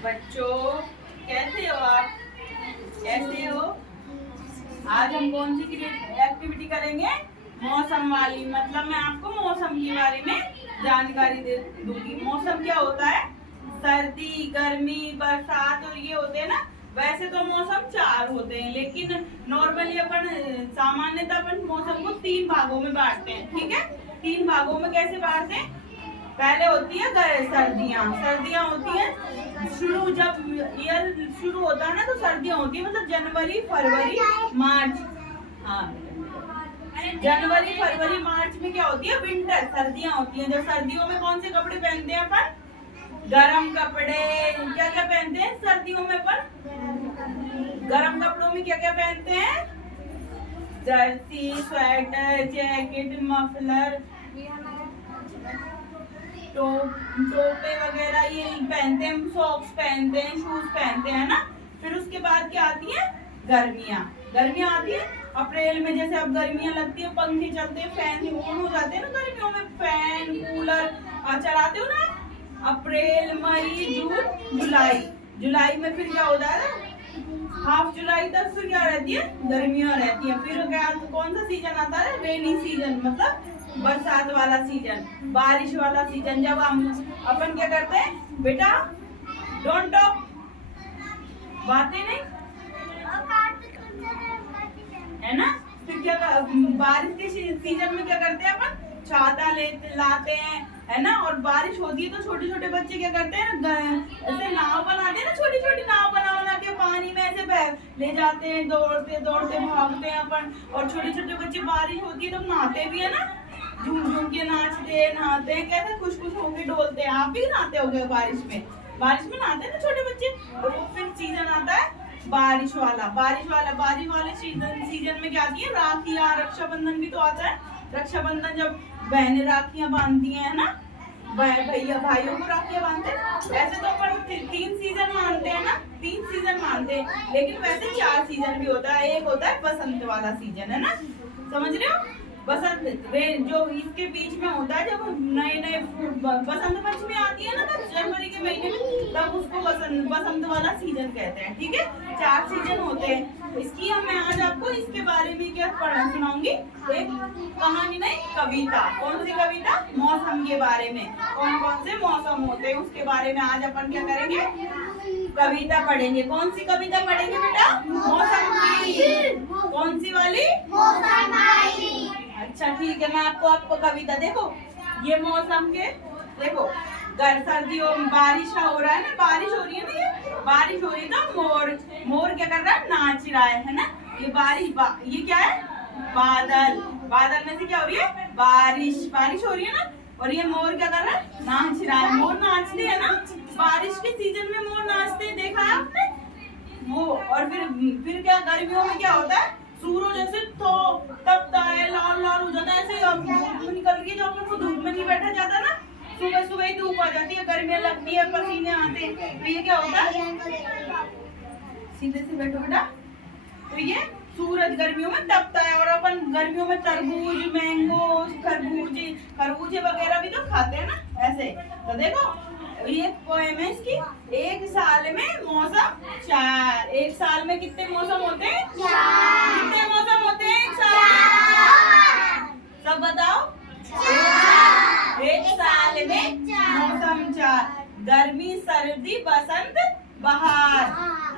बच्चों, कैसे हो आप? कैसे हो? आज हम कौन सी एक्टिविटी करेंगे? मौसम वाली। मतलब मैं आपको मौसम के बारे में जानकारी दे दूंगी। मौसम क्या होता है? सर्दी, गर्मी, बरसात और ये होते हैं ना। वैसे तो मौसम 4 होते हैं, लेकिन नॉर्मली अपन सामान्यतः अपन मौसम को 3 भागों में बांटते हैं। ठीक है, 3 भागों में कैसे बांटते हैं? पहले होती है सर्दियाँ। सर्दियाँ होती है शुरू, जब ईयर शुरू होता है ना तो सर्दियाँ होती है, मतलब जनवरी, फरवरी, मार्च। हाँ, जनवरी, फरवरी, मार्च में क्या होती है? विंटर, सर्दियाँ होती हैं। जब सर्दियों में कौन से कपड़े पहनते हैं अपन? गरम कपड़े। क्या क्या पहनते हैं सर्दियों में अपन? गरम कपड़ों में क्या क्या पहनते हैं? Jersey, sweater, jacket, muffler, Tope वगैरह ये पहनते हैं, सॉक्स पहनते हैं, शूज पहनते हैं ना। फिर उसके बाद क्या आती है? गर्मियाँ। गर्मियाँ आती है अप्रैल में। जैसे अब गर्मियाँ लगती है, पंखे चलते हैं, फैन ऑन हो जाते हैं ना गर्मियों में, फैन कूलर चलाते हो ना। अप्रैल, मई, जून, जुलाई। जुलाई में फिर क्या होता है? हाफ जुलाई तक फिर क्या रहती है? गर्मियाँ रहती है। फिर क्या, कौन सा सीजन आता है? रेनी सीजन, मतलब बरसात वाला सीजन, बारिश वाला सीजन। जब हम अपन क्या करते हैं बेटा? डोंट टॉक, बातें नहीं, है ना। फिर क्या, बारिश के सीजन में क्या करते हैं अपन? छाता लाते हैं, है ना। और बारिश होती है तो छोटे छोटे बच्चे क्या करते हैं? ऐसे नाव बनाते हैं ना, छोटी छोटी नाव बना के पानी में ऐसे ले जाते हैं, दौड़ते दौड़ते भागते हैं अपन। और छोटे छोटे बच्चे, बारिश होती है तो नहाते भी है ना, झूम झूम के नाचते नहाते हैं, कैसे खुश खुश होके डोलते हैं। आप भी नहाते होगे बारिश में? बारिश में नहाते हैं ना छोटे बच्चे। और वो फिर सीजन आता है बारिश वाला। बारिश वाले सीजन में क्या आती है? राखियाँ, रक्षाबंधन भी तो आता है। रक्षाबंधन जब बहनें राखियाँ बांधती हैं ना, भैया भाइयों को राखियाँ बांधते हैं। ऐसे तो अपन 3 सीजन मानते हैं ना, 3 सीजन मानते हैं, लेकिन वैसे 4 सीजन भी होता है। एक होता है बसंत वाला सीजन, है ना, समझ रहे हो? बसंत जो इसके बीच में होता है, जब नए नए बसंत पंचमी आती है ना, तब जनवरी के महीने में, तब उसको बसंत वाला सीजन कहते हैं। ठीक है, 4 सीजन होते हैं। इसकी मैं आज आपको इसके बारे में क्या सुनाऊंगी, एक कहानी नहीं, कविता। कौन सी कविता? मौसम के बारे में। कौन कौन से मौसम होते हैं उसके बारे में आज अपन क्या करेंगे? कविता पढ़ेंगे। कौन सी कविता पढ़ेंगे बेटा? मौसम की। कौन सी वाली? मौसम वाली। अच्छा ठीक है, मैं आपको कविता, देखो ये मौसम के, देखो सर्दियों में बारिश हो रहा है ना, बारिश हो रही है ना, ये बारिश हो रही है ना। मोर क्या कर रहा है? नाच रहा है ना। ये बारिश ये क्या है? बादल। बादल में से क्या हो रही है? बारिश हो रही है ना। और ये मोर क्या कर रहा है? नाच रहा है। मोर नाचते है ना, बारिश के सीजन में मोर नाचते हैं, देखा है आपने वो। और फिर क्या, गर्मियों में क्या होता है? सूरज जैसे तो तपता है, लाल लाल हो जाता है, ऐसे धूप निकल रही है, जो अपन को धूप में नहीं बैठा जाता ना, सुबह सुबह ही धूप आ जाती है, गर्मियाँ लगती है, पसीने आते हैं, तो ये क्या होता है? सीधे से बैठो बेटा। तो ये सूरज गर्मियों में तपता है, और अपन गर्मियों में तरबूज, मैंगो, खरबूजे वगैरह भी तो खाते हैं ना, ऐसे। तो देखो ये पोएम है इसकी। एक साल में मौसम 4। एक साल में कितने मौसम होते हैं? 4। कितने मौसम होते हैं एक साल? सब बताओ। एक साल में मौसम 4। गर्मी, सर्दी, बसंत, बहार।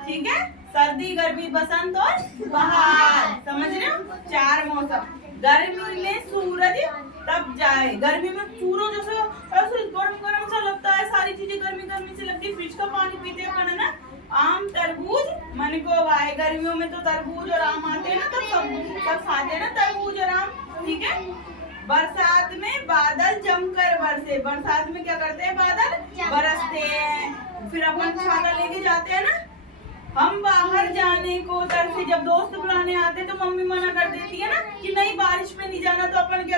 ठीक है, सर्दी, गर्मी, बसंत और बहार, समझ रहे हो? 4 मौसम। गर्मी में सूरज तप जाए। गर्मी में सूरज जैसे गरम गरम सा लगता है, सारी चीजें गर्मी गर्मी से लगती है। फ्रिज का पानी पीते अपन, है ना। आम, तरबूज, मन को भाई। गर्मियों में तो तरबूज और आम आते हैं ना, तो सब खाते हैं ना तरबूज और आम। ठीक है, बरसात में बादल जमकर बरसे। बरसात में क्या करते हैं? बादल बरसते हैं। फिर अपन छाता लेके जाते हैं ना। हम बाहर जाने को तरसे, जब दोस्त बुलाने आते तो मम्मी मना कर देती है ना कि नहीं बारिश में नहीं जाना, तो अपन क्या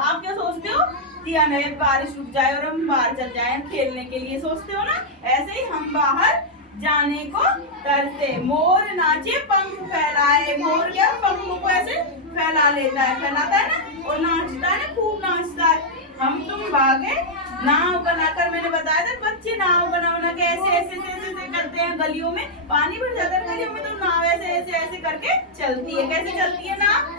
आप क्या सोचते हो कि नहीं बारिश रुक जाए और हम बाहर चल जाएं खेलने के लिए, सोचते हो ना। ऐसे ही हम बाहर जाने को तरसे। मोर नाचे पंख फैलाए। मोर क्या पंखों को ऐसे फैला लेता है, फैलाता है ना, और नाचता है ना, खूब नाचता है। हम तुम भागे नाव बनाकर, मैंने बताया था बच्चे नाव बना के ऐसे ऐसे ऐसे हैं गलियों में, पानी भर जाता है गलियों में, तो नाव ऐसे ऐसे ऐसे करके चलती है। कैसे चलती है नाव?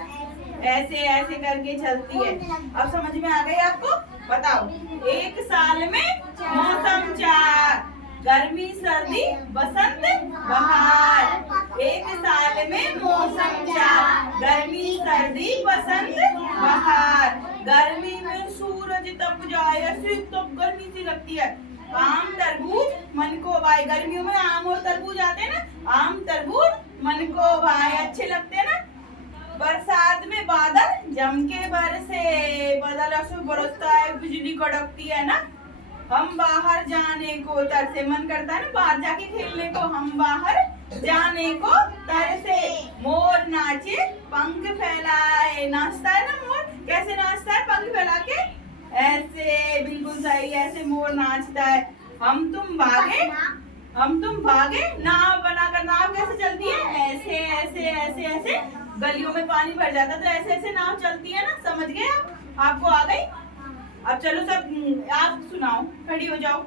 ऐसे ऐसे करके चलती है। अब समझ में आ गई आपको? बताओ। एक साल में मौसम चार, गर्मी सर्दी बसंत बहार। एक साल में मौसम चार, गर्मी सर्दी बसंत बहार। गर्मी में सूरज तप जाए, ऐसी तप गर्मी सी लगती है। आम तरबूज मन को भाई, गर्मियों में आम और तरबूज आते हैं ना, आम तरबूज मन को भाई, अच्छे लगते हैं ना। बरसात में बादल जम के बरसे, बादल ऐसे बरसता है, बिजली कड़कती है ना। हम बाहर जाने को तरसे, मन करता है ना बाहर जाके खेलने को, हम बाहर जाने को तरसे। मोर नाचे पंख फैलाए, नाचता है ना मोर, कैसे नाचता है? पंख फैला के, ऐसे, बिल्कुल सही, ऐसे मोर नाचता है। हम तुम भागे नाव बनाकर। नाव कैसे चलती है? ऐसे ऐसे ऐसे ऐसे। गलियों में पानी भर जाता है तो ऐसे ऐसे नाव चलती है ना। समझ गए आप? आपको आ गई? अब चलो सब आप सुनाओ, खड़ी हो जाओ।